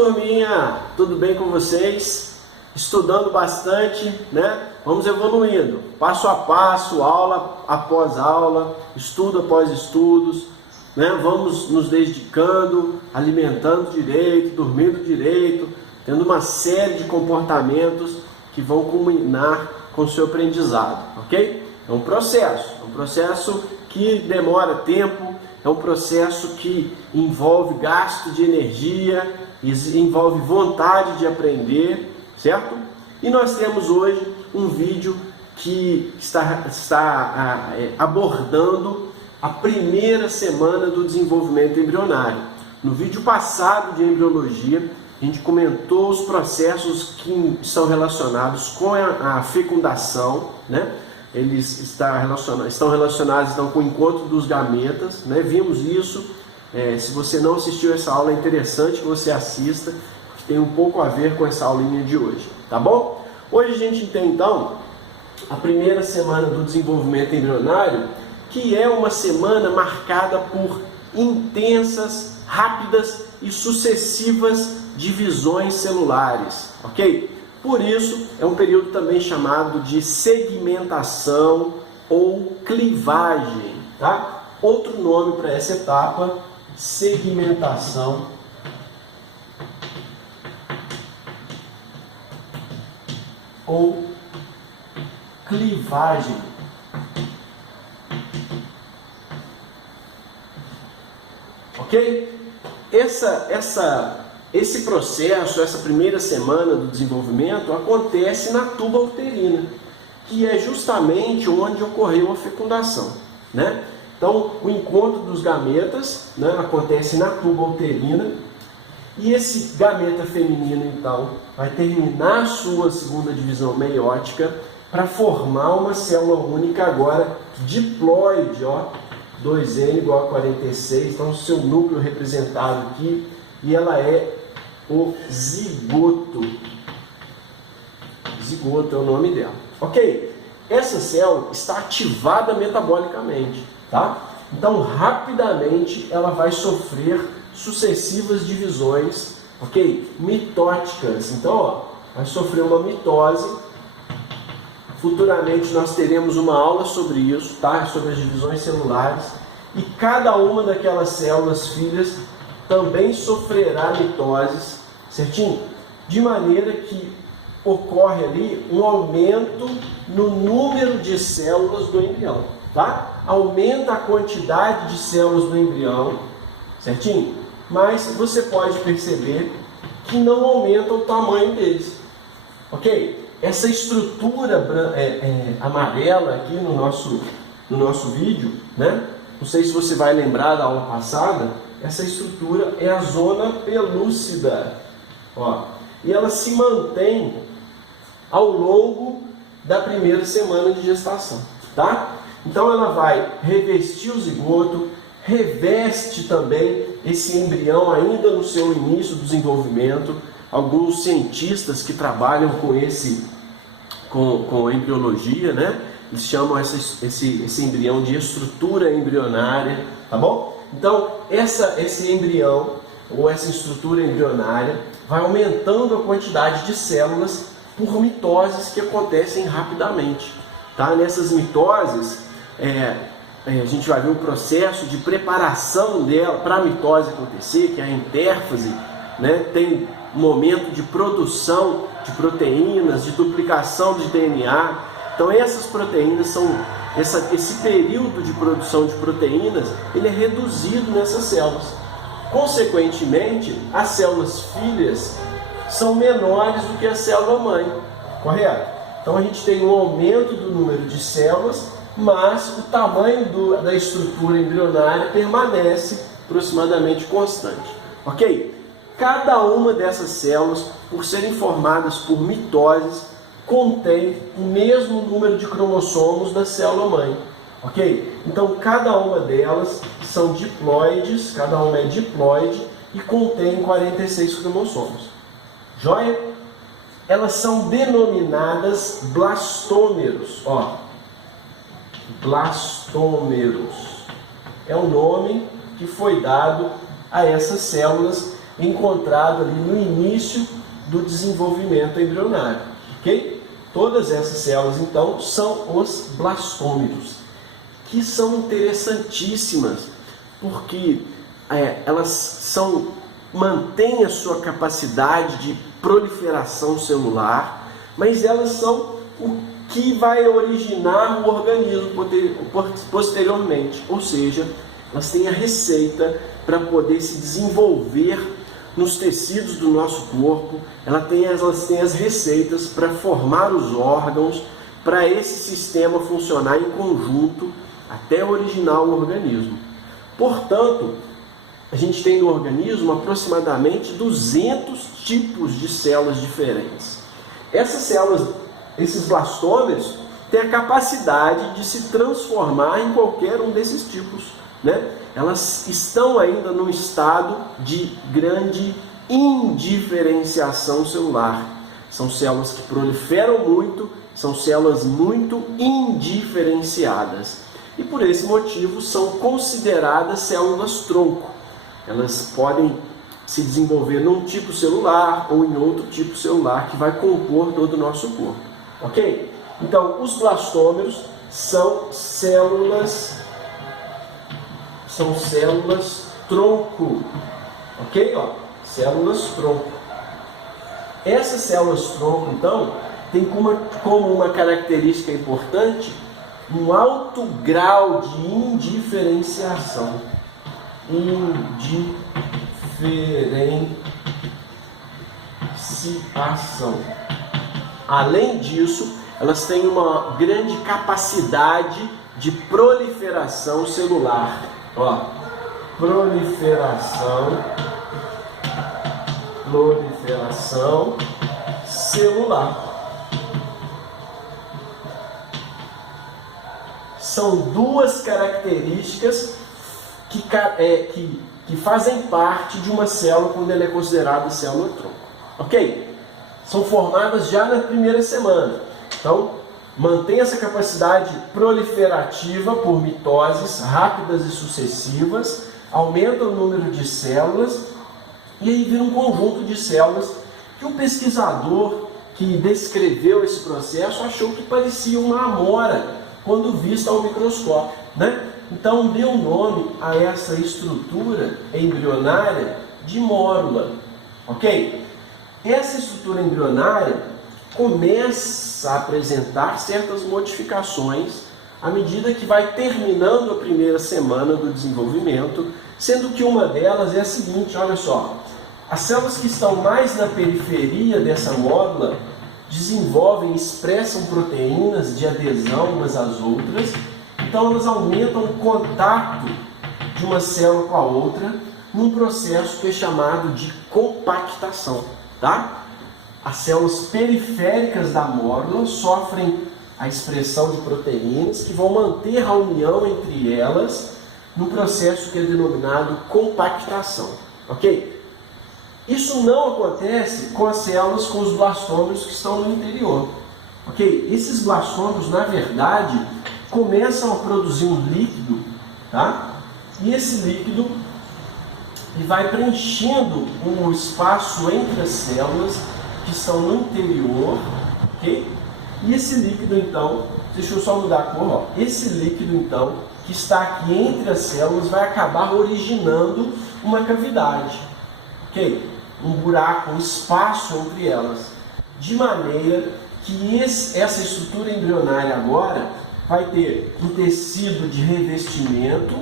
turminha, tudo bem com vocês? Estudando bastante, né? Vamos evoluindo, passo a passo, aula após aula, estudo após estudos, né? Vamos nos dedicando, alimentando direito, dormindo direito, tendo uma série de comportamentos que vão culminar com o seu aprendizado, ok? É um processo que demora tempo, é um processo que envolve gasto de energia, envolve vontade de aprender, certo? E nós temos hoje um vídeo que está abordando a primeira semana do desenvolvimento embrionário. No vídeo passado de embriologia, a gente comentou os processos que estão relacionados com a fecundação, né? Eles estão relacionados então, com o encontro dos gametas, né? Vimos isso. Se você não assistiu essa aula, é interessante que você assista, que tem um pouco a ver com essa aulinha de hoje, tá bom? Hoje a gente tem então a primeira semana do desenvolvimento embrionário, que é uma semana marcada por intensas, rápidas e sucessivas divisões celulares, ok? Por isso, é um período também chamado de segmentação ou clivagem, tá? Outro nome para essa etapa, segmentação ou clivagem. Ok? Esse processo, essa primeira semana do desenvolvimento, acontece na tuba uterina, que é justamente onde ocorreu a fecundação, né? Então, o encontro dos gametas, né, acontece na tuba uterina, e esse gameta feminino, então, vai terminar sua segunda divisão meiótica para formar uma célula única agora diploide, ó, 2N igual a 46, então o seu núcleo representado aqui, e ela é o zigoto. Zigoto é o nome dela. Ok? Essa célula está ativada metabolicamente, tá? Então, rapidamente, ela vai sofrer sucessivas divisões, ok? Mitóticas. Então, ó, vai sofrer uma mitose. Futuramente nós teremos uma aula sobre isso, tá? Sobre as divisões celulares. E cada uma daquelas células filhas também sofrerá mitoses, certinho? De maneira que ocorre ali um aumento no número de células do embrião, tá? Aumenta a quantidade de células do embrião, certinho? Mas você pode perceber que não aumenta o tamanho deles, ok? Essa estrutura amarela aqui no nosso vídeo, né? Não sei se você vai lembrar da aula passada, essa estrutura é a zona pelúcida, ó, e ela se mantém ao longo da primeira semana de gestação, tá? Então ela vai revestir o zigoto, reveste também esse embrião ainda no seu início do desenvolvimento. Alguns cientistas que trabalham com embriologia, né? Eles chamam esse embrião de estrutura embrionária, tá bom? Então, esse embrião, ou essa estrutura embrionária, vai aumentando a quantidade de células por mitoses que acontecem rapidamente, tá? Nessas mitoses, a gente vai ver o processo de preparação dela para a mitose acontecer, que é a intérfase, né? Tem momento de produção de proteínas, de duplicação de DNA. Então essas proteínas esse período de produção de proteínas, ele é reduzido nessas células. Consequentemente, as células filhas são menores do que a célula mãe, correto? Então a gente tem um aumento do número de células, mas o tamanho da estrutura embrionária permanece aproximadamente constante, ok? Cada uma dessas células, por serem formadas por mitoses, contém o mesmo número de cromossomos da célula-mãe, ok? Então, cada uma delas são diploides, cada uma é diploide e contém 46 cromossomos. Joia? Elas são denominadas blastômeros, ó. Blastômeros é o nome que foi dado a essas células encontrado ali no início do desenvolvimento embrionário, ok? Todas essas células, então, são os blastômeros, que são interessantíssimas, porque elas mantêm a sua capacidade de proliferação celular, mas elas são o que vai originar o organismo posteriormente, ou seja, elas têm a receita para poder se desenvolver nos tecidos do nosso corpo, elas têm as receitas para formar os órgãos, para esse sistema funcionar em conjunto até originar o organismo. Portanto, a gente tem no organismo aproximadamente 200 tipos de células diferentes. Essas células, esses blastômeros, têm a capacidade de se transformar em qualquer um desses tipos, né? Elas estão ainda num estado de grande indiferenciação celular. São células que proliferam muito, são células muito indiferenciadas. E por esse motivo são consideradas células-tronco. Elas podem se desenvolver num tipo celular ou em outro tipo celular que vai compor todo o nosso corpo. Ok? Então, os blastômeros são células tronco, ok? Células tronco. Essas células tronco, então, tem como uma característica importante um alto grau de indiferenciação. Além disso, elas têm uma grande capacidade de proliferação celular. Proliferação celular. São duas características que fazem parte de uma célula quando ela é considerada célula-tronco. Ok? São formadas já na primeira semana. Então, mantém essa capacidade proliferativa por mitoses rápidas e sucessivas, aumenta o número de células e aí vira um conjunto de células que o pesquisador que descreveu esse processo achou que parecia uma amora quando vista ao microscópio, né? Então deu nome a essa estrutura embrionária de mórula, ok? Essa estrutura embrionária começa a apresentar certas modificações à medida que vai terminando a primeira semana do desenvolvimento, sendo que uma delas é a seguinte, olha só, as células que estão mais na periferia dessa mórula desenvolvem e expressam proteínas de adesão umas às outras, então elas aumentam o contato de uma célula com a outra num processo que é chamado de compactação, tá? As células periféricas da mórula sofrem a expressão de proteínas que vão manter a união entre elas num processo que é denominado compactação, ok? Isso não acontece com as células, com os blastômeros que estão no interior, ok? Esses blastômeros, na verdade, começam a produzir um líquido, tá? E esse líquido vai preenchendo o espaço entre as células que estão no interior, ok? E esse líquido, então, deixa eu só mudar a cor, ó. Esse líquido, então, que está aqui entre as células, vai acabar originando uma cavidade, ok? Um buraco, um espaço entre elas, de maneira que essa estrutura embrionária agora vai ter um tecido de revestimento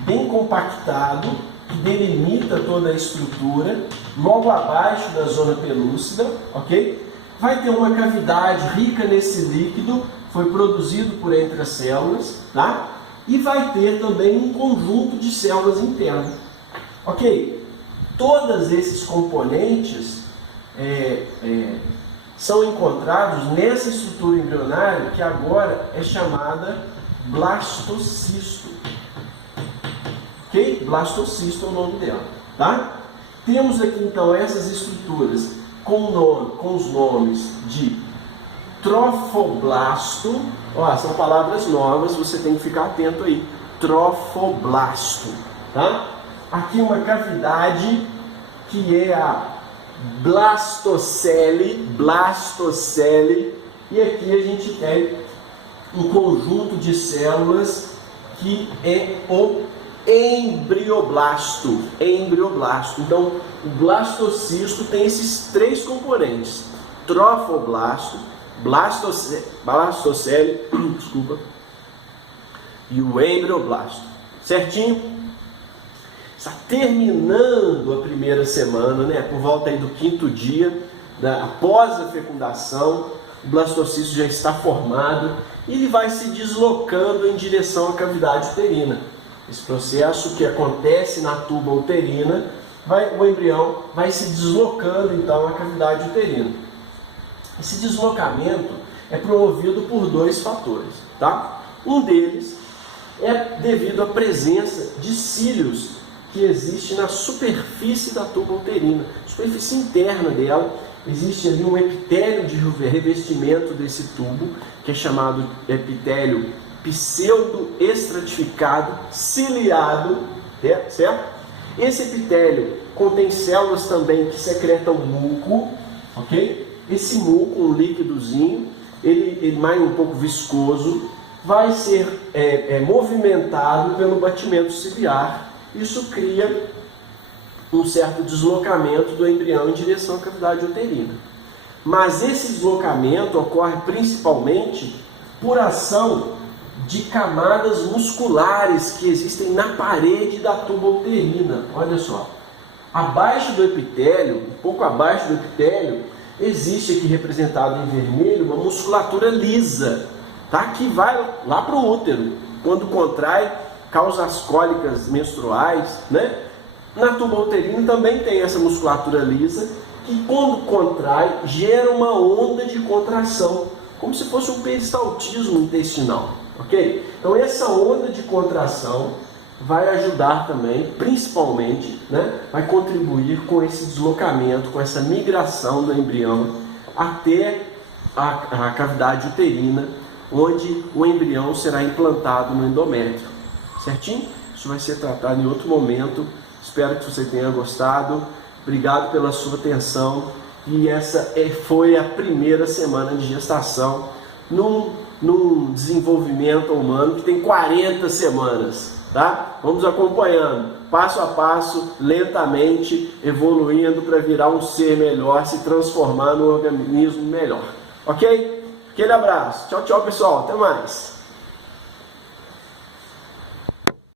bem compactado, que delimita toda a estrutura, logo abaixo da zona pelúcida, ok? Vai ter uma cavidade rica nesse líquido, foi produzido por entre as células, tá? E vai ter também um conjunto de células internas, ok? Todos esses componentes são encontrados nessa estrutura embrionária que agora é chamada blastocisto. Ok? Blastocisto é o nome dela, tá? Temos aqui então essas estruturas com os nomes de trofoblasto. Ó, são palavras novas, você tem que ficar atento aí. Trofoblasto, tá? Aqui uma cavidade que é a blastocele, e aqui a gente tem um conjunto de células que é o embrioblasto. Então, o blastocisto tem esses três componentes: trofoblasto, blastocele, desculpa, e o embrioblasto. Certinho? Está terminando a primeira semana, né? Por volta aí do 5º dia, após a fecundação, o blastocisto já está formado e ele vai se deslocando em direção à cavidade uterina. Esse processo que acontece na tuba uterina, o embrião vai se deslocando então à cavidade uterina. Esse deslocamento é promovido por dois fatores, tá? Um deles é devido à presença de cílios que existe na superfície da tuba uterina, superfície interna dela. Existe ali um epitélio de revestimento desse tubo, que é chamado epitélio pseudoestratificado, ciliado, certo? Esse epitélio contém células também que secretam muco, ok? Esse muco, um líquidozinho, ele mais um pouco viscoso, vai ser movimentado pelo batimento ciliar. Isso cria um certo deslocamento do embrião em direção à cavidade uterina. Mas esse deslocamento ocorre principalmente por ação de camadas musculares que existem na parede da tuba uterina. Olha só, abaixo do epitélio, um pouco abaixo do epitélio, existe aqui representado em vermelho uma musculatura lisa, tá? Que vai lá para o útero. Quando contrai, causa as cólicas menstruais, né? Na tuba uterina também tem essa musculatura lisa, que quando contrai, gera uma onda de contração, como se fosse um peristaltismo intestinal, ok? Então essa onda de contração vai ajudar também, principalmente, né? Vai contribuir com esse deslocamento, com essa migração do embrião até a cavidade uterina, onde o embrião será implantado no endométrio. Certinho? Isso vai ser tratado em outro momento. Espero que você tenha gostado. Obrigado pela sua atenção. E essa foi a primeira semana de gestação num desenvolvimento humano que tem 40 semanas. Tá? Vamos acompanhando, passo a passo, lentamente, evoluindo para virar um ser melhor, se transformar num organismo melhor. Ok? Aquele abraço. Tchau, tchau, pessoal. Até mais.